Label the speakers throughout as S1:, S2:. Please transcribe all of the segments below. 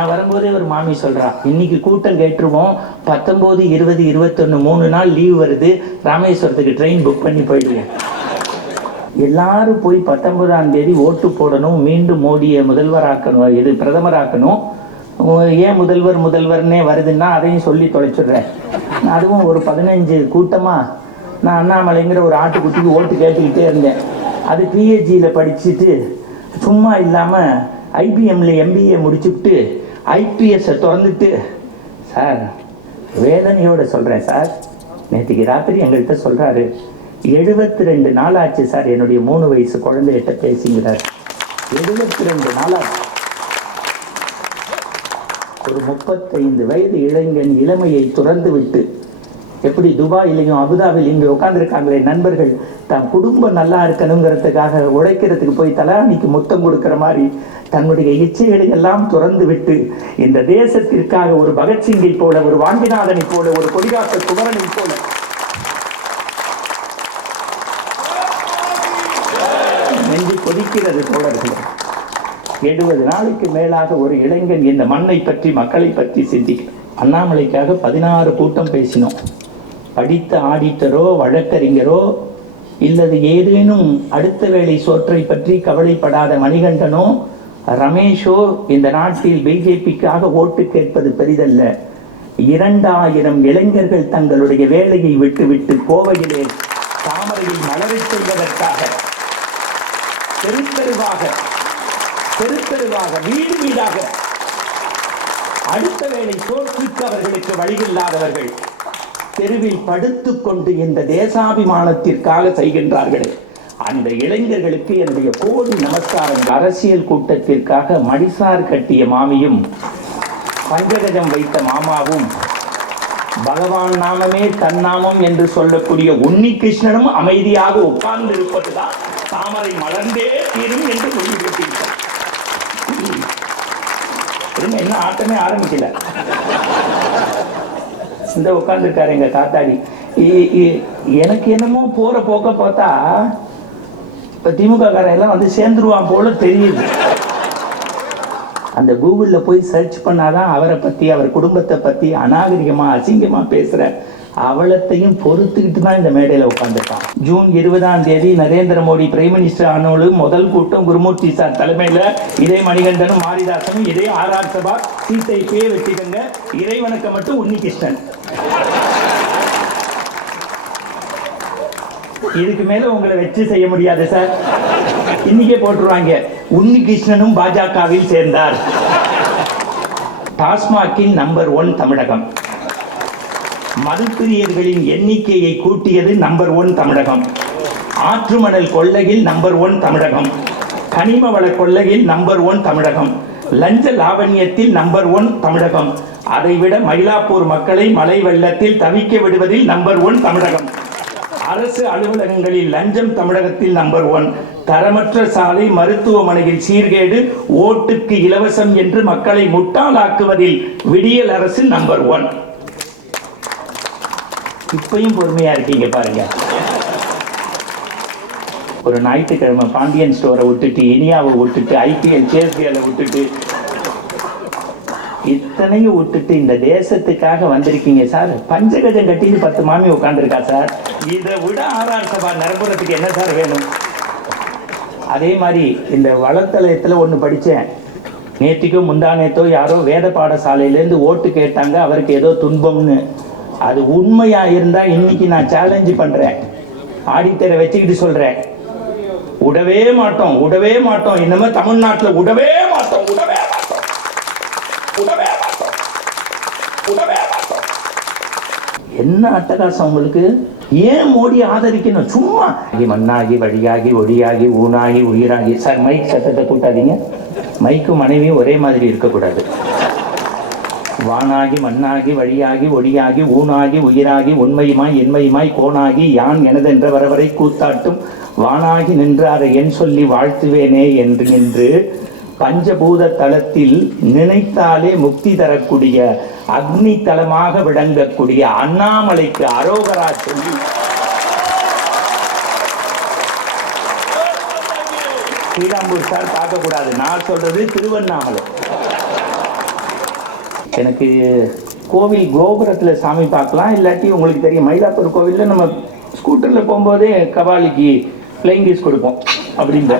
S1: நான் வரும்போதே ஒரு மாமி சொல்கிறா இன்னைக்கு கூட்டம் கேட்டுருவோம். பத்தொம்போது இருபது இருபத்தொன்று மூணு நாள் லீவ் வருது. ராமேஸ்வரத்துக்கு ட்ரெயின் புக் பண்ணி போயிடுவோம். எல்லாரும் போய் பத்தொன்பதாம் தேதி ஓட்டு போடணும். மீண்டும் மோடியை முதல்வராக்கணும். இது பிரதமராக்கணும்? ஏன் முதல்வர் முதல்வர்னே வருதுன்னா அதையும் சொல்லி தொலைச்சிடுறேன். அதுவும் ஒரு பதினஞ்சு கூட்டமாக நான் அண்ணாமலைங்கிற ஒரு ஆட்டுக்குட்டிக்கு ஓட்டு கேட்டுக்கிட்டே இருந்தேன். அது பிஹெச்சியில் படிச்சுட்டு சும்மா இல்லாமல் ஐபிஎம்ல எம்பிஏ முடிச்சுட்டு ஐபிஎஸ்ஸை திறந்துட்டு சார் வேதனையோடு சொல்கிறேன் சார். நேற்றுக்கு ராத்திரி எங்கள்கிட்ட சொல்கிறாரு எழுபத்தி ரெண்டு நாள் ஆச்சு சார் என்னுடைய மூணு வயசு குழந்தைகிட்ட பேசுகிறார் எழுபத்தி ரெண்டு நாளாச்சு ஒரு முப்பத்தைந்து வயது இளைஞன் இளமையை துறந்து விட்டு எப்படி துபாயிலையும் அபுதாபிலையும் இங்கே உட்காந்துருக்காங்களே நண்பர்கள் தன் குடும்பம் நல்லா இருக்கணுங்கிறதுக்காக உழைக்கிறதுக்கு போய் தலானிக்கு முத்தம் கொடுக்குற மாதிரி தன்னுடைய இச்சைகளை எல்லாம் துறந்து விட்டு இந்த தேசத்திற்காக ஒரு பகத்சிங்கை போல ஒரு வாங்கிநாதனை போல ஒரு கொடிகாக்க குமரனை போல. நெஞ்சு கொதிக்கிறது தோழர்களே. எழுபது நாளைக்கு மேலாக ஒரு இளைஞன் இந்த மண்ணை பற்றி மக்களை பற்றி சிந்திக்க. அண்ணாமலைக்காக பதினாறு கூட்டம் பேசினோம். படித்த ஆடிட்டரோ வழக்கறிஞரோ இல்லது ஏதேனும் அடுத்த வேளை சோற்றை பற்றி கவலைப்படாத மணிகண்டனோ ரமேஷோ இந்த நாட்டில் பிஜேபிக்காக ஓட்டு கேட்பது பெரிதல்ல. இரண்டாயிரம் இளைஞர்கள் தங்களுடைய வேலையை விட்டுவிட்டு கோவையிலே தாமரையில் மலரச் செய்வதற்காக பெருத்தெருவாக பெருத்தெருவாக வீடு வீடாக அடுத்த வேளை சோற்றுக்கு அவர்களுக்கு வழியில்லாதவர்கள் தெருவில் படுத்து கொண்டு இந்த தேசாபிமானத்திற்காக செய்கின்றார்களே. அந்த இளைஞர்களுக்கு என்னுடைய கோடி நமஸ்காரம் அரசியல் கூட்டத்திற்காக மடிசார் கட்டிய மாமியும் பஞ்சகஜம் வைத்த மாமாவும் பகவான் நாமமே தன்னாமம் என்று சொல்லக்கூடிய உன்னி கிருஷ்ணனும் அமைதியாக உட்கார்ந்து இருப்பதுதான் தாமரை மலர்ந்தே தீரும் என்று சொல்லிவிட்டீர்கள். என்ன இன்னும் ஆட்டமே ஆரம்பிக்கல. இந்த உட்காந்துருக்காரு எங்க காத்தாடி இ- எனக்கு என்னமோ போற போக்க பார்த்தா இப்போ திமுக காரன் எல்லாம் வந்து சேர்ந்துருவான் போல தெரியுது. அந்த கூகுள்ல போய் சர்ச் பண்ணாதான் அவரை பத்தி அவர் குடும்பத்தை பத்தி அநாகரிகமா அசிங்கமா பேசுற அவலத்தையும் பொறுத்துக்கிட்டு தான் இந்த மேடையில உட்காந்துருக்கான் ஜூன் இருபதாம் தேதி நரேந்திர மோடி பிரைம் மினிஸ்டர் ஆனோடு முதல் கூட்டம் குருமூர்த்தி சார் தலைமையில இதே மணிகண்டனும் மாரிதாசனும் இதே ஆர்ஆர் சபா சீத்தை பே வச்சுக்கோங்க இறைவனுக்கு மட்டும் உன்னிகிருஷ்ணன் இதுக்கு மேல உங்களை வச்சு செய்ய முடியாது சார் இன்னைக்கே போட்டுருவாங்க. உன்னிகிருஷ்ணனும் பாஜகவில் சேர்ந்தார். டாஸ்மாகின் நம்பர் ஒன் தமிழகம். மதுப்பிரியர்களின் எண்ணிக்கையை கூட்டியது நம்பர் ஒன் தமிழகம். ஆற்றுமணல் கொள்ளையில் நம்பர் ஒன் தமிழகம். கனிம வள கொள்ளையில் நம்பர் ஒன் தமிழகம். லஞ்ச லாவண்யத்தில் நம்பர் ஒன் தமிழகம். அதைவிட மயிலாப்பூர் மக்களை மழை வெள்ளத்தில் தவிக்க விடுவதில் நம்பர் ஒன் தமிழகம். அரசு அலுவலகங்களில் லஞ்சம் தமிழகத்தில் நம்பர் ஒன் தரமற்ற சாலை மருத்துவமனையில் சீர்கேடு ஓட்டுக்கு இலவசம் என்று மக்களை முட்டாளாக்குவதில் விடியல் அரசு நம்பர் ஒன் இப்பயும் பொறுமையா இருக்கீங்க பாருங்க. ஒரு ஞாயிற்றுக்கிழமை பாண்டியன் ஸ்டோரை விட்டுட்டு இனியாவை விட்டுட்டு ஐபிஎல் சேஸ்பிஎல்லை விட்டுட்டு இத்தனையும் விட்டுட்டு இந்த தேசத்துக்காக வந்திருக்கீங்க சார். பஞ்சகஜம் கட்டின்னு பத்து மாமி உட்காந்துருக்கா சார்? இதை விட ஆர்ஆர் சபா நிரம்புறதுக்கு என்ன சார் வேணும்? அதே மாதிரி இந்த வளத்தலயத்தில் ஒன்று படித்தேன் நேத்திக்கோ முந்தானேத்தோ யாரோ வேத பாடசாலையிலேருந்து ஓட்டு கேட்டாங்க அவருக்கு ஏதோ துன்பம்னு. அது உண்மையாக இருந்தால் இன்னைக்கு நான் சேலஞ்சு பண்ணுறேன் ஆடிட்டரை வச்சுக்கிட்டு சொல்கிறேன் விடவே மாட்டோம் விடவே மாட்டோம். இன்னமே தமிழ்நாட்டில் விடவே மாட்டோம் விடவே மாட்டோம் விடவே மாட்டோம் என்ன அட்டகாசம் உங்களுக்கு? ஏன் மோடி ஆதரிக்கணும்? சும்மா. மண்ணாகி வழியாகி ஒளியாகி ஊனாகி உயிராகி. சார் மைக் சத்தத்தை கூட்டாதீங்க. மைக்கும் மனைவியும் ஒரே மாதிரி இருக்கக்கூடாது. வானாகி மண்ணாகி வழியாகி ஒளியாகி ஊனாகி உயிராகி உண்மையுமாய் என்மையுமாய் கோனாகி யான் எனதென்ற வரவரை கூத்தாட்டும். வானாகி நின்றார என் சொல்லி வாழ்த்துவேனே என்று நின்று பஞ்சபூத தலத்தில் நினைத்தாலே முக்தி தரக்கூடிய அக்னி தலமாக விளங்கக்கூடிய அண்ணாமலைக்கு அரோகரா சொல்லி. ஸ்ரீராம்பூர் சார் பார்க்கக்கூடாது. நான் சொல்றது திருவண்ணாமலை. எனக்கு கோவில் கோபுரத்தில் சாமி பார்க்கலாம் இல்லாட்டி உங்களுக்கு தெரியும் மயிலாப்பூர் கோவிலில் நம்ம ஸ்கூட்டரில் போகும்போதே கபாலிக்கு ஃப்ளைங் கிஸ் கொடுப்போம் அப்படின்ற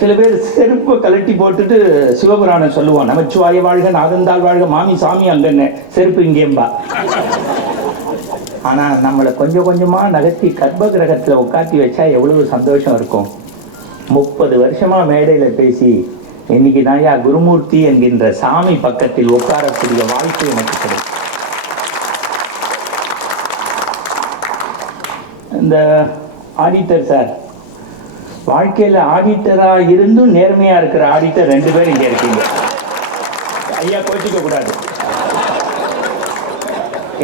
S1: சில பேர் செருப்பை கழட்டி போட்டுட்டு சிவபுராணம் சொல்லுவோம். நமச்சிவாய வாழ்க நாகந்தால் வாழ்க மாமி சாமி அங்கன்னு செருப்பு இங்கேம்பா ஆனால் நம்மளை கொஞ்சம் கொஞ்சமாக நகர்த்தி கர்ப்ப கிரகத்தில் உட்காத்தி வச்சா எவ்வளவு சந்தோஷம் இருக்கும். முப்பது வருஷமாக மேடையில் பேசி இன்னைக்கு தாயா குருமூர்த்தி என்கின்ற சாமி பக்கத்தில் உட்காரக்கூடிய வாய்ப்பு எனக்கு கிடைக்கும். இந்த ஆடிட்டர் சார் வாழ்க்கையில ஆடிட்டரா இருந்தும் நேர்மையா இருக்கிற ஆடிட்டர் ரெண்டு பேர் இங்க இருக்கீங்க. ஐயா கோச்சிக்க கூடாது.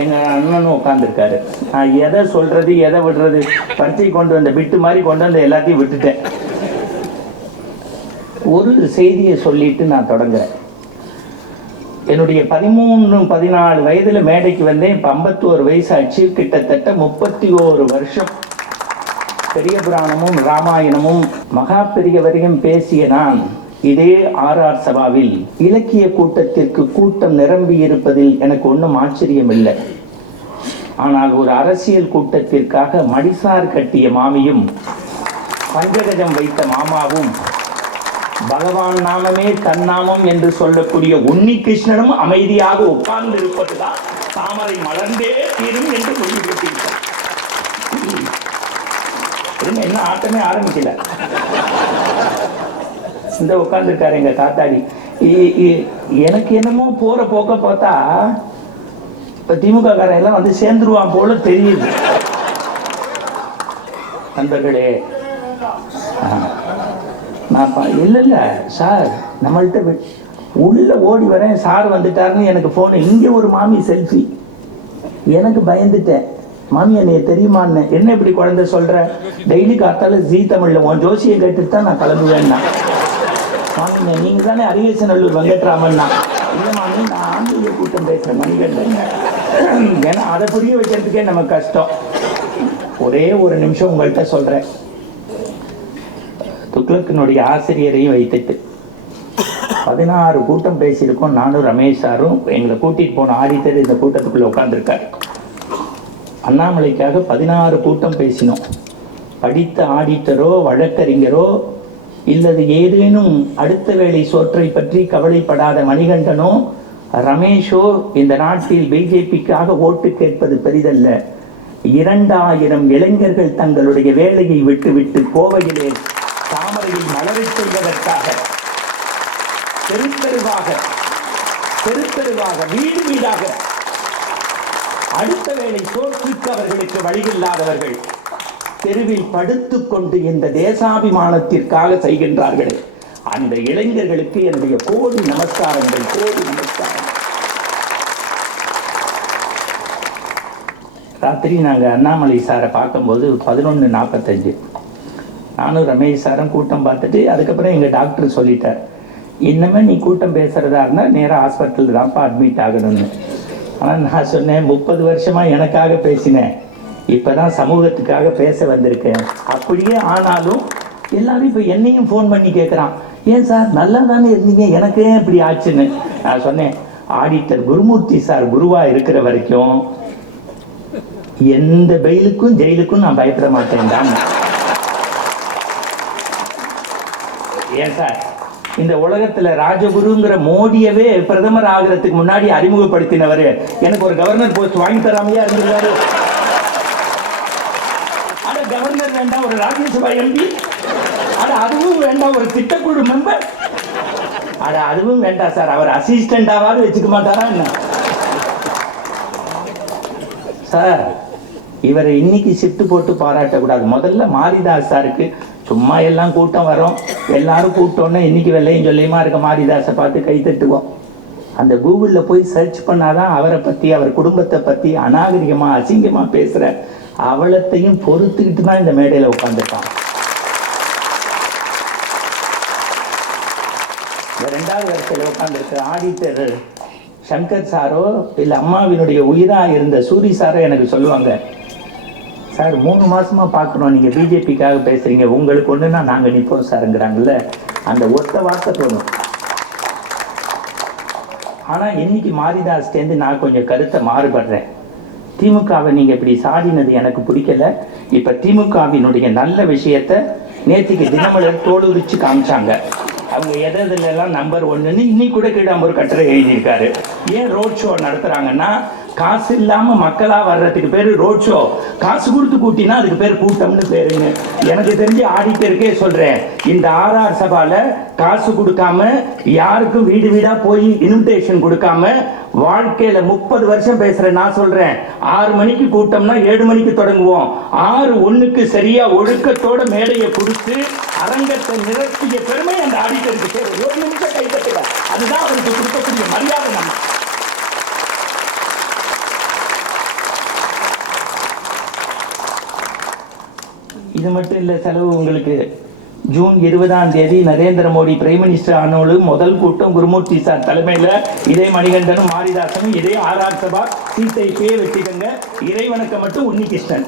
S1: எங்க அண்ணனும் உட்காந்துருக்காரு நான் எதை சொல்றது எதை விடுறது? பரிச்சை கொண்டு வந்த விட்டு மாதிரி கொண்டு வந்த எல்லாத்தையும் விட்டுட்டேன். ஒரு செய்தியை சொல்லிட்டு நான் தொடங்குறேன். என்னுடைய பதிமூணு பதினாலு வயதுல மேடைக்கு வந்தேன். இப்போ ஐம்பத்தோரு வயசு ஆச்சு கிட்டத்தட்ட முப்பத்தி ஓரு வருஷம் பெரிய புராணமும் ராமாயணமும் மகா பெரியவரையும் பேசிய நான் இதே ஆர்ஆர் சபாவில் இலக்கிய கூட்டத்திற்கு கூட்டம் நிரம்பி இருப்பதில் எனக்கு ஒன்றும் ஆச்சரியம் இல்லை ஆனால் ஒரு அரசியல் கூட்டத்திற்காக மடிசார் கட்டிய மாமியும் பஞ்சகஜம் வைத்த மாமாவும் பகவான் நாமமே தன்னாமம் என்று சொல்லக்கூடிய உன்னி கிருஷ்ணனும் அமைதியாக உட்கார்ந்து இருப்பதுதான் தாமரை மலர்ந்தே தீரும் என்று சொல்லிவிட்டீர்கள். இன்னும் என்ன ஆட்டமே ஆரம்பிக்கல. இந்த உட்காந்துருக்காரு எங்க காத்தாடி இ- இ- எனக்கு என்னமோ போற போக்க பார்த்தா இப்ப திமுக காரன் எல்லாம் வந்து சேர்ந்துருவான் போல தெரியுது. நண்பர்களே நான் பா- இல்ல இல்ல சார் நம்மள்ட்ட வி- உள்ள ஓடி வரேன் சார் வந்துட்டாருன்னு எனக்கு போன் இங்க ஒரு மாமி செல்ஃபி எனக்கு பயந்துட்டேன். மாமி என்னைய தெரியுமான்னு? என்ன இப்படி குழந்தை சொல்ற? டெய்லி காத்தால ஜீ தமிழ்ல உன் ஜோசியை கேட்டுட்டு தான் நான் கிளம்புவேன்னா. மாமி நீங்க தானே அரியசநல்லூர் வெங்கட்ராமன்னா? இல்ல மாமி நான் ஆன்மீக கூட்டம் பேசுற மணிகண்டன் ஏன்னா அதை புரிய வைக்கிறதுக்கே நம்ம கஷ்டம். ஒரே ஒரு நிமிஷம் உங்கள்கிட்ட சொல்றேன். துக்ளக்கினுடைய ஆசிரியரையும் வைத்துட்டு பதினாறு கூட்டம் பேசியிருக்கோம். நானும் ரமேஷ் சாரும் எங்களை கூட்டிட்டு போன ஆடிட்டர் இந்த கூட்டத்துக்குள்ள உட்காந்துருக்காரு அண்ணாமலைக்காக பதினாறு கூட்டம் பேசினோம். படித்த ஆடிட்டரோ வழக்கறிஞரோ இல்லது ஏதேனும் அடுத்த வேளை சோற்றை பற்றி கவலைப்படாத மணிகண்டனோ ரமேஷோ இந்த நாட்டில் பிஜேபிக்காக ஓட்டு கேட்பது பெரிதல்ல. இரண்டாயிரம் இளைஞர்கள் தங்களுடைய வேலையை விட்டுவிட்டு கோவையிலே தாமரையில் மலரச் செய்வதற்காக பெருத்தெருவாக பெருத்தெருவாக வீடு வீடாக அடுத்த வேளை தோற்றுக்கு அவர்களுக்கு வழியில்லாதவர்கள் தெருவில் படுத்து கொண்டு இந்த தேசாபிமானத்திற்காக செய்கின்றார்களே. அந்த இளைஞர்களுக்கு என்னுடைய கோடி நமஸ்காரங்கள் கோடி நமஸ்காரம் ராத்திரி நாங்கள் அண்ணாமலை சாரை பார்க்கும்போது பதினொன்று நாற்பத்தஞ்சு நானும் ரமேஷ் சாரும் கூட்டம் பார்த்துட்டு அதுக்கப்புறம் எங்கள் டாக்டர் சொல்லிட்டார் இன்னமே நீ கூட்டம் பேசுகிறதா இருந்தால் நேராக ஹாஸ்பிட்டலுக்கு தான்ப்பா அட்மிட் ஆகணும்னு. ஆனால் நான் சொன்னேன் முப்பது வருஷமாக எனக்காக பேசினேன் இப்போ தான் சமூகத்துக்காக பேச வந்திருக்கேன். அப்படியே ஆனாலும் எல்லாரும் இப்போ என்னையும் ஃபோன் பண்ணி கேட்குறான் ஏன் சார் நல்லா தானே இருந்தீங்க? எனக்கு ஏன் இப்படி ஆச்சுன்னு? நான் சொன்னேன் ஆடிட்டர் குருமூர்த்தி சார் குருவாக இருக்கிற வரைக்கும் எந்த பெயிலுக்கும் ஜெயிலுக்கும் நான் பயப்பட மாட்டேன். தான் ஏன் சார்? இந்த உலகத்துல ராஜகுருங்கிற மோடியவே பிரதமர் ஆகிறதுக்கு முன்னாடி அறிமுகப்படுத்தினவர். எனக்கு ஒரு கவர்னர் போஸ்ட் வாங்கி தராமையா இருந்திருக்காரு. அட கவர்னர் வேண்டாம் ஒரு ராஜ்யசபா எம்பி அட அதுவும் வேண்டாம் ஒரு திட்டக்குழு மெம்பர் அட அதுவும் வேண்டாம் சார் அவர் அசிஸ்டண்டாவது வச்சுக்க மாட்டாரா என்ன? சார் இவரை இன்னைக்கு ஷிஃப்ட் போட்டு பாராட்டக்கூடாது. முதல்ல மாரிதாஸ் சாருக்கு சும்மா எல்லாம் கூட்டம் வரும் எல்லாரும் கூப்பிட்டோன்னே இன்னைக்கு வெள்ளையும் சொல்லியுமா இருக்க மாரிதாஸை பார்த்து கை தட்டுவோம். அந்த கூகுளில் போய் சர்ச் பண்ணாதான் அவரை பற்றி அவர் குடும்பத்தை பற்றி அநாகரிகமாக அசிங்கமாக பேசுகிற அவலத்தையும் பொறுத்துக்கிட்டு தான் இந்த மேடையில் உட்காந்துருக்கான் ரெண்டாவது வரிசையில் உட்காந்துருக்க ஆடிட்டர் சங்கர் சாரோ இல்லை அம்மாவினுடைய உயிராக இருந்த சூரி சாரோ எனக்கு சொல்லுவாங்க சார் மூணு மாசமா பார்க்குறோம். நீங்கள் பிஜேபிக்காக பேசுறீங்க. உங்களுக்கு ஒன்றுனா நாங்கள் நிற்போம் சாருங்கிறாங்கல்ல? அந்த ஒத்த வார்த்தை தோணும் ஆனா இன்னைக்கு மாரிதாஸ்டேந்து நான் கொஞ்சம் கருத்தை மாறுபடுறேன். திமுகவை நீங்க இப்படி சாடினது எனக்கு பிடிக்கல. இப்ப திமுகவினுடைய நல்ல விஷயத்த நேற்றுக்கு தினமலர் தோலுரிச்சு காமிச்சாங்க. அவங்க எது நம்பர் ஒன்றுன்னு இன்னைக்கு கூட கீழாம்பூர் கட்டுரை எழுதியிருக்காரு. ஏன் ரோட் ஷோ நடத்துறாங்கன்னா காசு இல்லாம மக்களா வர்றதுக்கு பேரு ரோட் ஷோ காசு கொடுத்து கூட்டினா அதுக்கு பேர் கூட்டம்னு பேருங்க. எனக்கு தெரிஞ்சு ஆடிட்டருக்கே சொல்றேன். இந்த ஆர்ஆர் சபால காசு கொடுக்காம யாருக்கும் வீடு வீடா போய் இன்விடேஷன் கொடுக்காம வாழ்க்கையில முப்பது வருஷம் பேசுறேன் நான் சொல்றேன். ஆறு மணிக்கு கூட்டம்னா ஏழு மணிக்கு தொடங்குவோம். ஆறு ஒண்ணுக்கு சரியா ஒழுக்கத்தோட மேடையை கொடுத்து அரங்கத்தை நிரப்பிய பெருமை அந்த ஆடிட்டருக்கு சேரும் ஒரு நிமிஷம் கைத்தட்டுங்க அதுதான் அவருக்கு கொடுக்கக்கூடிய மரியாதை நம்ம. இது மட்டும் இல்லை செலவு உங்களுக்கு. ஜூன் இருபதாம் தேதி நரேந்திர மோடி பிரைம் மினிஸ்டர் ஆனோடு முதல் கூட்டம் குருமூர்த்தி சார் தலைமையில் இதே மணிகண்டனும் மாரிதாசனும் இதே ஆர்ஆர் சபா சீட்டை இப்பயே வச்சுக்கோங்க இறைவனுக்கு மட்டும் உன்னிகிருஷ்ணன்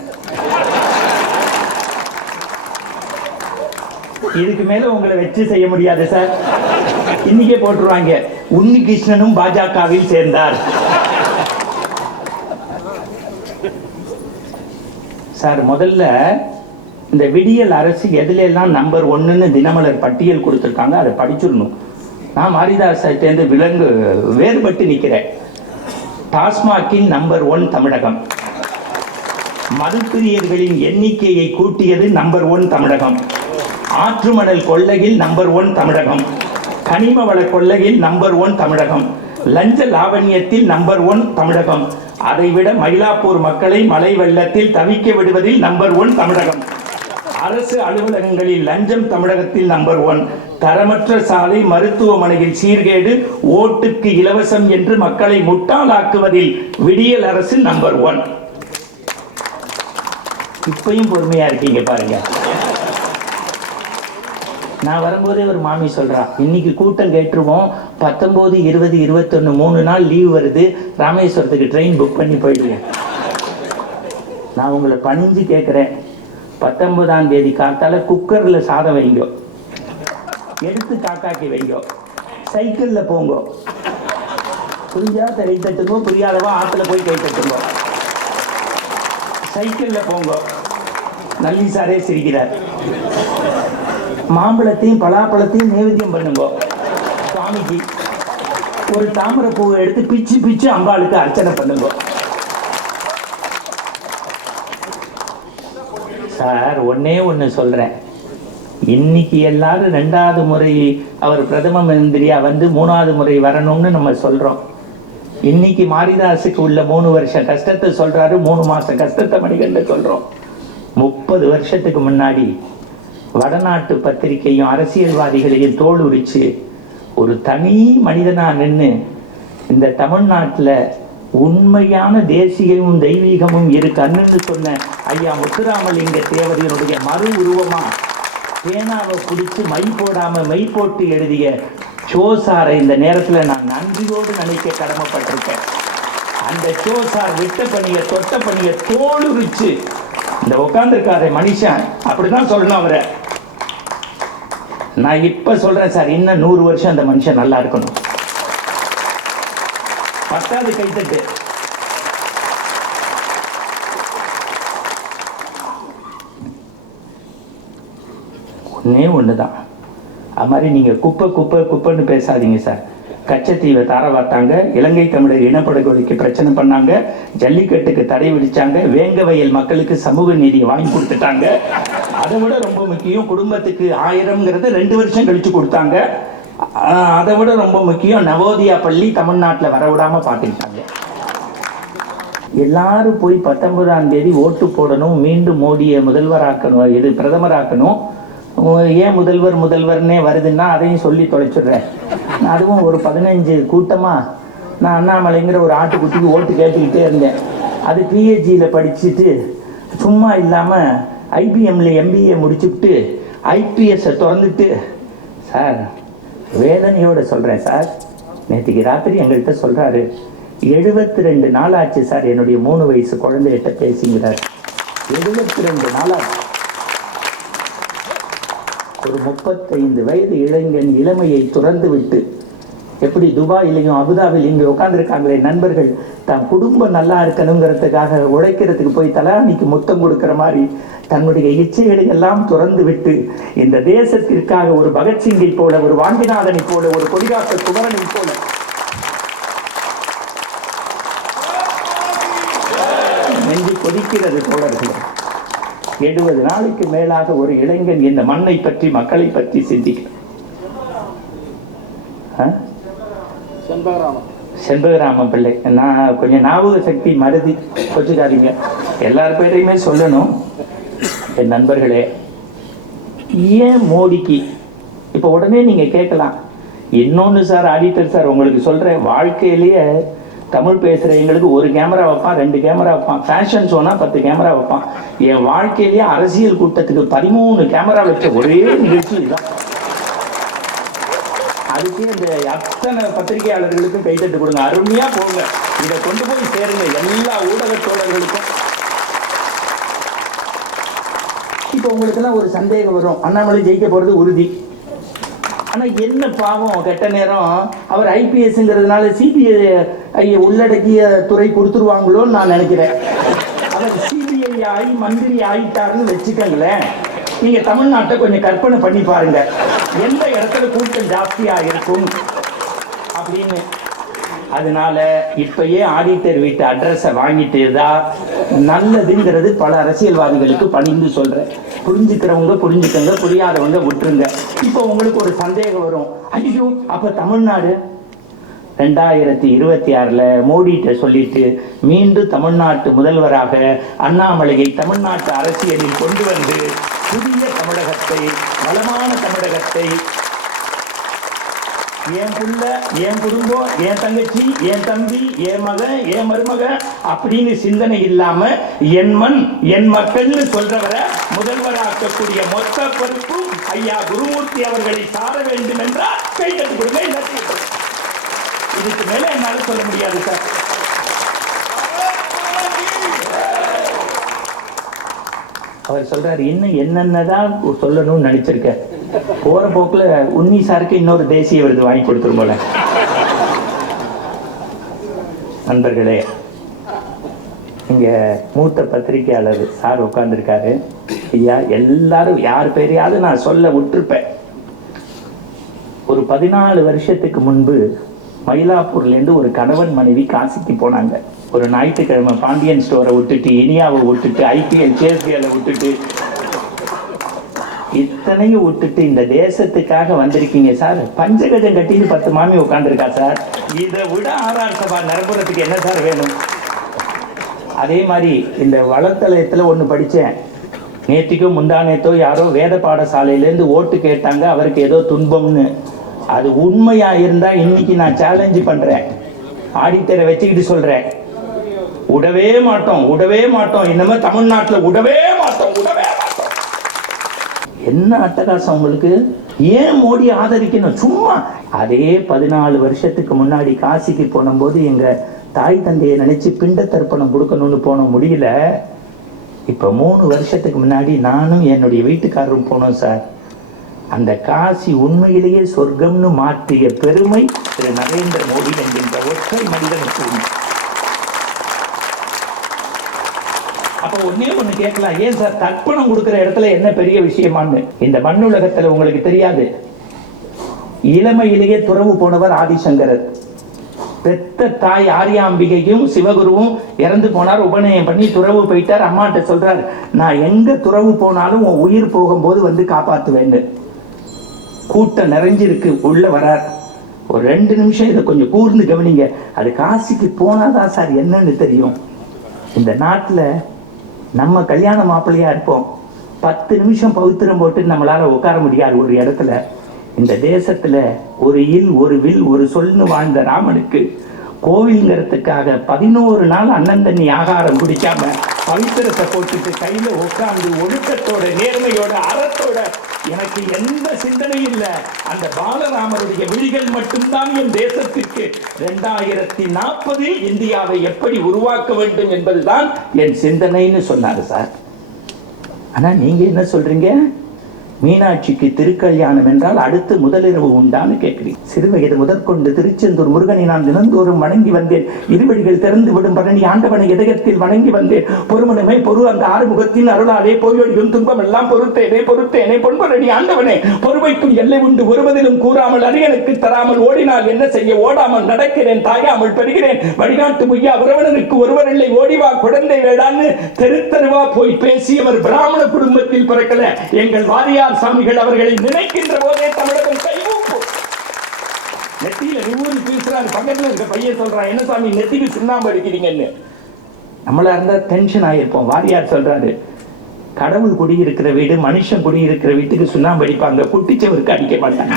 S1: இதுக்கு மேல உங்களை வச்சு செய்ய முடியாது சார். இன்னைக்கே போட்டுருவாங்க. உன்னிகிருஷ்ணனும் பாஜகவில் சேர்ந்தார். சார் முதல்ல இந்த விடியல் அரசு எதுலெல்லாம் நம்பர் ஒன்றுன்னு தினமலர் பட்டியல் கொடுத்துருக்காங்க அதை படிச்சிடணும். நான் மாரிதாசத்தேர்ந்து விலங்கு வேறுபட்டு நிற்கிறேன் டாஸ்மாகின் நம்பர் ஒன் தமிழகம். மதுப்பிரியர்களின் எண்ணிக்கையை கூட்டியது நம்பர் ஒன் தமிழகம். ஆற்றுமணல் கொள்ளையில் நம்பர் ஒன் தமிழகம். கனிம வள கொள்ளையில் நம்பர் ஒன் தமிழகம். லஞ்ச லாவண்யத்தில் நம்பர் ஒன் தமிழகம். அதைவிட மயிலாப்பூர் மக்களை மலை வெள்ளத்தில் தவிக்க விடுவதில் நம்பர் ஒன் தமிழகம். அரசு அலுவலகங்களில் லஞ்சம் தமிழகத்தில் நம்பர் ஒன் தரமற்ற சாலை மருத்துவமனையில் சீர்கேடு ஓட்டுக்கு இலவசம் என்று மக்களை முட்டாளாக்குவதில் விடியல் அரசு நம்பர் ஒன் இப்பையும் பொறுமையா இருக்கீங்க பாருங்க. நான் வரும்போதே ஒரு மாமி சொல்கிறா இன்னைக்கு கூட்டம் கேட்டுருவோம். பத்தொன்பது இருபது இருபத்தொன்னு மூணு நாள் லீவ் வருது. ராமேஸ்வரத்துக்கு ட்ரெயின் புக் பண்ணி போயிடுவேன் நான் உங்களை பணிஞ்சு கேட்குறேன் பத்தொன்பதாம் தேதி காத்தால குக்கர்ல சாதம் வைங்க. எடுத்து காக்காக்கி வைங்க. சைக்கிள்ல போங்க. புரிஞ்சா? கை தட்டுங்க புரியாதவா? ஆத்துல போய் கை தட்டுங்க. சைக்கிள்ல போங்க. நல்லி சாரே சிரிக்கிறார். மாம்பழத்தையும் பலாப்பழத்தையும் நைவேத்தியம் பண்ணுங்க. சுவாமிக்கு. ஒரு தாமரை பூவை எடுத்து பிச்சு பிச்சு அம்பாளுக்கு அர்ச்சனை பண்ணுங்க. சார் ஒன்றே ஒன்று சொல்கிறேன் இன்னைக்கு எல்லாரும் ரெண்டாவது முறை அவர் பிரதம மந்திரியா வந்து மூணாவது முறை வரணும்னு நம்ம சொல்கிறோம் இன்னைக்கு மாரிதாஸுக்கு உள்ள மூணு வருஷம் கஷ்டத்தை சொல்கிறாரு மூணு மாதம் கஷ்டத்தை மணிகண்ட சொல்கிறோம் முப்பது வருஷத்துக்கு முன்னாடி வடநாட்டு பத்திரிகையும் அரசியல்வாதிகளையும் தோல் உரித்து ஒரு தனி மனிதனாக நின்று இந்த தமிழ்நாட்டில் உண்மையான தேசியமும் தெய்வீகமும் இரு கண்ணுன்னு சொன்ன ஐயா முத்துராமலிங்க தேவதையினுடைய மறு உருவமா? பேனாவை பிடிச்சு மை போடாம மை போட்டு எழுதிய சோசாரை இந்த நேரத்தில் நான் நன்றியோடு நினைக்க கடமைப்பட்டிருக்கேன். அந்த சோசார் விட்ட பணியை தொட்ட பணியை தோலுரிச்சு இந்த உட்கார்ந்துருக்காத மனுஷன் அப்படிதான் சொல்லணும் அவரை. நான் இப்ப சொல்றேன் சார் இன்னும் நூறு வருஷம் அந்த மனுஷன் நல்லா இருக்கணும். பத்தாவது கைத்தட்டு ஒண்ணே ஒண்ணுதான். அது மாதிரி நீங்க குப்பை குப்பை குப்பைன்னு பேசாதீங்க சார். கச்சத்தீவை தார பார்த்தாங்க இலங்கை தமிழர் இனப்படுகொலைக்கு பிரச்சனை பண்ணாங்க ஜல்லிக்கட்டுக்கு தடை விதிச்சாங்க வேங்க வயல் மக்களுக்கு சமூக நீதியை வாங்கி கொடுத்துட்டாங்க. அதை விட ரொம்ப முக்கியம் குடும்பத்துக்கு ஆயிரம்ங்கிறது ரெண்டு வருஷம் கழிச்சு கொடுத்தாங்க. அதை விட ரொம்ப முக்கியம் நவோதியா பள்ளி தமிழ்நாட்டில் வரவிடாம பார்த்துக்கிட்டாங்க. எல்லாரும் போய் பத்தொன்பதாம் தேதி ஓட்டு போடணும் மீண்டும் மோடியை முதல்வராக்கணும் இது பிரதமராக்கணும். ஏன் முதல்வர் முதல்வர்னே வருதுன்னா அதையும் சொல்லி தொலைச்சிடுறேன். அதுவும் ஒரு பதினஞ்சு கூட்டமாக நான் அண்ணாமலைங்கிற ஒரு ஆட்டுக்குட்டிக்கு ஓட்டு கேட்டுக்கிட்டே இருந்தேன். அது பிஹெச்சியில் படிச்சுட்டு சும்மா இல்லாமல் ஐபிஎம்ல எம்பிஏ முடிச்சுட்டு ஐபிஎஸ்ஸை திறந்துட்டு சார் வேதனையோட சொல்கிறேன் சார். நேற்றுக்கு ராத்திரி எங்கள்கிட்ட சொல்கிறாரு எழுபத்தி ரெண்டு நாள் ஆச்சு சார் என்னுடைய மூணு வயசு குழந்தைகிட்ட பேசுகிறார் எழுபத்தி ரெண்டு நாளாச்சு ஒரு முப்பத்தைந்து வயது இளைஞன் இளமையை துறந்து விட்டு எப்படி துபாயிலையும் அபுதாபிலையும் இங்கே உட்காந்துருக்காங்களே நண்பர்கள் தன் குடும்பம் நல்லா இருக்கணுங்கிறதுக்காக உழைக்கிறதுக்கு போய் தலானிக்கு முத்தம் கொடுக்குற மாதிரி தன்னுடைய இச்சைகளை எல்லாம் துறந்து விட்டு இந்த தேசத்திற்காக ஒரு பகத்சிங்கை போல ஒரு வாங்கிநாதனை போல ஒரு கொடிகாக்க குமரனை போல. நெஞ்சு கொதிக்கிறது தோழர்களே. எழுபது நாளைக்கு மேலாக ஒரு இளைஞன் இந்த மண்ணை பற்றி மக்களை பற்றி சிந்திக்கிறான் செண்பகராமன். செண்பகராமன் பிள்ளை. நான் கொஞ்சம் ஞாபக சக்தி மருதி கொச்சுக்காதீங்க எல்லார் பேரையுமே சொல்லணும். என் நண்பர்களே ஏன் மோடிக்கு? இப்போ உடனே நீங்கள் கேட்கலாம். இன்னொன்று சார் ஆடிட்டர் சார் உங்களுக்கு சொல்கிறேன் வாழ்க்கையிலேயே தமிழ் பேசுகிற எங்களுக்கு ஒரு கேமரா வைப்பான் ரெண்டு கேமரா வைப்பான். ஃபேஷன் ஷோனா பத்து கேமரா வைப்பான். என் வாழ்க்கையிலேயே அரசியல் கூட்டத்துக்கு பதிமூணு கேமரா வச்ச ஒரே நிகழ்ச்சி இதுதான். அதுக்கே இந்த அத்தனை பத்திரிகையாளர்களுக்கும் கைத்தட்டு கொடுங்க. அருமையா போங்க. இதை கொண்டு போய் சேருங்க. எல்லா ஊடக தோழர்களுக்கும். இப்போ உங்களுக்குலாம் ஒரு சந்தேகம் வரும். அண்ணாமலை ஜெயிக்க போறது உறுதி. ஆனா என்ன பாவம்? கெட்ட நேரம். அவர் ஐபிஎஸ்ங்கிறதுனால சிபிஐ உள்ளடக்கிய துறை கொடுத்துருவாங்களோன்னு நான் நினைக்கிறேன். அவர் சிபிஐ ஆகி மந்திரி ஆயிட்டாருன்னு வச்சுக்கோங்களேன். நீங்க தமிழ்நாட்டை கொஞ்சம் கற்பனை பண்ணி பாருங்க. எந்த இடத்துல கூட்டம் ஜாஸ்தியா இருக்கும்? அப்படின்னு. அதனால இப்பயே ஆடிட்டர் வீட்டு அட்ரஸை வாங்கிட்டு தான் நல்லதுங்கிறது பல அரசியல்வாதிகளுக்கு பணிந்து சொல்றேன். புரிஞ்சுக்கிறவங்க புரிஞ்சுக்கங்க புரியாதவங்க விட்டுருங்க. இப்போ உங்களுக்கு ஒரு சந்தேகம் வரும். ஐயோ அப்ப தமிழ்நாடு? ரெண்டாயிரத்தி இருபத்தி ஆறில் மோடிட்ட சொல்லிட்டு மீண்டும் தமிழ்நாட்டு முதல்வராக அண்ணாமலையை தமிழ்நாட்டு அரசியலில் கொண்டு வந்து புதிய தமிழகத்தை வளமான தமிழகத்தை என் புள்ள என் குடும்பம் என் தங்கச்சி என் தம்பி என் மகன் என் மருமக அப்படின்னு சிந்தனை இல்லாம என் மண் என் மக்கள்னு சொல்றவரை முதல்வராக்கக்கூடிய மொத்த பொறுப்பு ஐயா குருமூர்த்தி அவர்களை சார வேண்டும் என்றால் கைதட்டு கொடுங்க இதுக்கு மேல என்னால சொல்ல முடியாது சார். அவர் சொல்றாரு இன்னும் என்னென்னதான் சொல்லணும்னு நினைச்சிருக்கேன் போற போக்குல உன்னி சாருக்கு இன்னொரு தேசிய விருது வாங்கி கொடுத்துரும் போல. நண்பர்களே இங்க மூத்த பத்திரிகையாளர் சார் உட்கார்ந்திருக்காரு. ஐயா எல்லாரும் யார் பேரையாவது நான் சொல்ல விட்டுருப்பேன். ஒரு பதினாலு வருஷத்துக்கு முன்பு மயிலாப்பூர்ல இருந்து ஒரு கணவன் மனைவி காசிக்கு போனாங்க. ஒரு ஞாயிற்றுக்கிழமை பாண்டியன் ஸ்டோரை விட்டுட்டு இனியாவை விட்டுட்டு ஐபிஎல் கேஸ்பிஎல்லை விட்டுட்டு இத்தனையும் விட்டுட்டு இந்த தேசத்துக்காக வந்திருக்கீங்க சார். பஞ்சகஜம் கட்டின்னு பத்து மாமி உட்காந்துருக்கா சார். இதை விட ஆர்ஆர் சபா நிரம்புறதுக்கு என்ன சார் வேணும்? அதே மாதிரி இந்த வளத்தலயத்தில் ஒன்று படித்தேன் நேற்றுக்கோ முந்தானேத்தோ யாரோ வேத பாடசாலையிலேருந்து ஓட்டு கேட்டாங்க. அவருக்கு ஏதோ துன்பம்னு. அது உண்மையாக இருந்தால் இன்னைக்கு நான் சேலஞ்சு பண்ணுறேன் ஆடித்தரை வச்சுக்கிட்டு சொல்கிறேன் விடவே மாட்டோம் விடவே மாட்டோம். இன்னமே தமிழ்நாட்டில் விடவே மாட்டோம் விடவே என்ன அட்டகாசம் உங்களுக்கு? ஏன் மோடி ஆதரிக்கணும்? சும்மா அதே பதினாலு வருஷத்துக்கு முன்னாடி காசிக்கு போனபோது எங்க தாய் தந்தையை நினைச்சு பிண்ட தர்ப்பணம் கொடுக்கணும்னு போன முடியல. இப்ப மூணு வருஷத்துக்கு முன்னாடி நானும் என்னுடைய வீட்டுக்காரரும் போனோம் சார். அந்த காசி உண்மையிலேயே சொர்க்கம்னு மாற்றிய பெருமை திரு நரேந்திர மோடி என்கின்ற ஒற்றை மனிதனுக்கு உண்டு. அப்ப ஒன்னே ஒண்ணு கேட்கலாம். ஏன் சார் தர்ப்பணம் கொடுக்கிற இடத்துல என்ன பெரிய விஷயமான்னு? இந்த மண்ணுலகத்துல உங்களுக்கு தெரியாது. இளமையிலேயே துறவு போனவர் ஆதிசங்கரர். பெத்த தாய் ஆரியாம்பிகையும் சிவகுருவும் இறந்து போனார் உபநயம் பண்ணி துறவு போயிட்டார். அம்மாட்ட சொல்றார் நான் எங்க துறவு போனாலும் உன் உயிர் போகும்போது வந்து காப்பாத்துவேன்னு. கூட்டம் நிறைஞ்சிருக்கு உள்ள வரார். ஒரு ரெண்டு நிமிஷம் இதை கொஞ்சம் கூர்ந்து கவனிங்க. அது காசிக்கு போனாதான் சார் என்னன்னு தெரியும். இந்த நாட்டில் நம்ம கல்யாண மாப்பிள்ளையாக இருப்போம். பத்து நிமிஷம் பவித்திரம் போட்டு நம்மளால் உட்கார முடியாது ஒரு இடத்துல. இந்த தேசத்தில் ஒரு இல் ஒரு வில் ஒரு சொல்னு வாழ்ந்த ராமனுக்கு கோவில்ங்கிறதுக்காக பதினோரு நாள் அண்ணன் தண்ணி ஆகாரம் குடிக்காம பவித்திரத்தை போட்டுட்டு கையில் உட்காந்து ஒழுக்கத்தோட நேர்மையோட அறத்தோட எனக்கு எந்த சிந்தனையும் இல்லை. அந்த பாலராமருடைய விழிகள் மட்டும்தான் என் தேசத்திற்கு. ரெண்டாயிரத்தி நாற்பதில் இந்தியாவை எப்படி உருவாக்க வேண்டும் என்பதுதான் என் சிந்தனைன்னு சொன்னாரு சார். ஆனா நீங்க என்ன சொல்றீங்க? மீனாட்சிக்கு திருக்கல்யாணம் என்றால் அடுத்து முதலிரவு உண்டான்னு கேட்கிறேன். சிறுவயது முதற்கொண்டு திருச்செந்தூர் முருகனை நான் தினந்தோறும் வணங்கி வந்தேன். இருவடிகள் திறந்து விடும் பரணி ஆண்டவனை இதயத்தில் வணங்கி வந்தேன். பொறுமனமே பொறு அந்த ஆறுமுகத்தின் அருளாலே போயொழியும் துன்பம் எல்லாம் பொறுத்தேனே பொறுத்தேனே பொன்பரணி ஆண்டவனே. பொறுமைக்கும் எல்லை உண்டு ஒருவதிலும் கூறாமல் அரியனுக்கு தராமல் ஓடினால் என்ன செய்ய? ஓடாமல் நடக்கிறேன் தாயாமல் பெறுகிறேன். வழிநாட்டு முய்யா உறவினருக்கு ஒருவரில்லை ஓடிவா குழந்தை வேடான்னு தெரு தெருவா போய் பேசியவர் பிராமண குடும்பத்தில் பிறக்கல. எங்கள் வாரியார் சாமிகள் அவர்களை நினைக்கின்ற போதே தமிழகம் கைவூப்பு நெத்தியில நிவ்வூரி பேசுறாரு பக்கத்துல இருக்க பையன் சொல்றான் என்ன சாமி நெத்திக்கு சுண்ணாம்பு அடிக்கிறீங்கன்னு. நம்மளா இருந்தா டென்ஷன் ஆயிருப்போம். வாரியார் சொல்றாரு கடவுள் குடியிருக்கிற வீடு மனுஷன் குடியிருக்கிற வீட்டுக்கு சுண்ணாம்பு அடிப்பாங்க. குட்டிச்சவருக்கு அடிக்க மாட்டாங்க.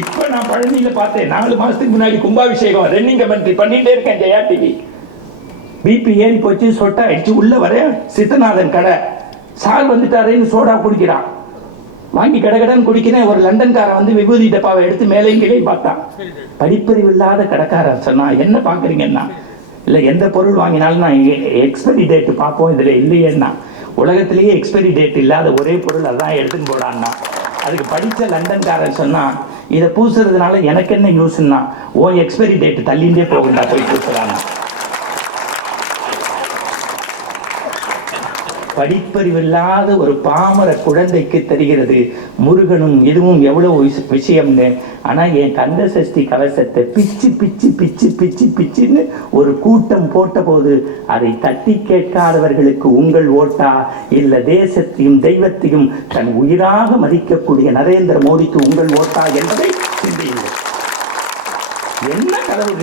S1: இப்ப நான் பழனியில பார்த்தேன். நாலு மாசத்துக்கு முன்னாடி கும்பாபிஷேகம் ரன்னிங் கமெண்ட்ரி பண்ணிட்டே இருக்கேன் ஜெயா டிவி பிபி ஏறி போச்சு சொட்டா அடிச்சு உள்ள வர சித்தநாதன் கடை. சார் வந்துட்டாரேன்னு சோடா குடிக்கிறான் வாங்கி கடகடன் குடிக்கிறேன் ஒரு லண்டன்காரன் வந்து விபூதி டப்பாவை எடுத்து மேலே கீழே பார்த்தான். படிப்பறிவு இல்லாத கடைக்காரர் சொன்னா என்ன பாக்குறீங்கன்னா இல்ல எந்த பொருள் வாங்கினாலும் நான் எக்ஸ்பைரி டேட் பார்ப்போம் இதுல இல்லையேன்னா. உலகத்திலேயே எக்ஸ்பைரி டேட் இல்லாத ஒரே பொருள் அதான் எடுத்துன்னு போடான்னா. அதுக்கு படித்த லண்டன்காரன் சொன்னா இதை பூசுறதுனால எனக்கு என்ன யூஸ்னா ஓ எக்ஸ்பைரி டேட் தள்ளிண்டே போகுண்டா போய் பூசுறான்னா. படிப்பறிவில்லாத ஒரு பாமர குழந்தைக்கு தெரிகிறது. முருகனும் இதுவும் எவ்வளவு விஷயம்னு. ஆனால் என் கந்த சஷ்டி கவசத்தை பிச்சு பிச்சு பிச்சு பிச்சு பிச்சுன்னு ஒரு கூட்டம் போட்டபோது அதை தட்டி கேட்காதவர்களுக்கு உங்கள் ஓட்டா? இல்லை தேசத்தையும் தெய்வத்தையும் தன் உயிராக மதிக்கக்கூடிய நரேந்திர மோடிக்கு உங்கள் ஓட்டா என்பதை சிந்தியுங்கள். என்ன கடவுள்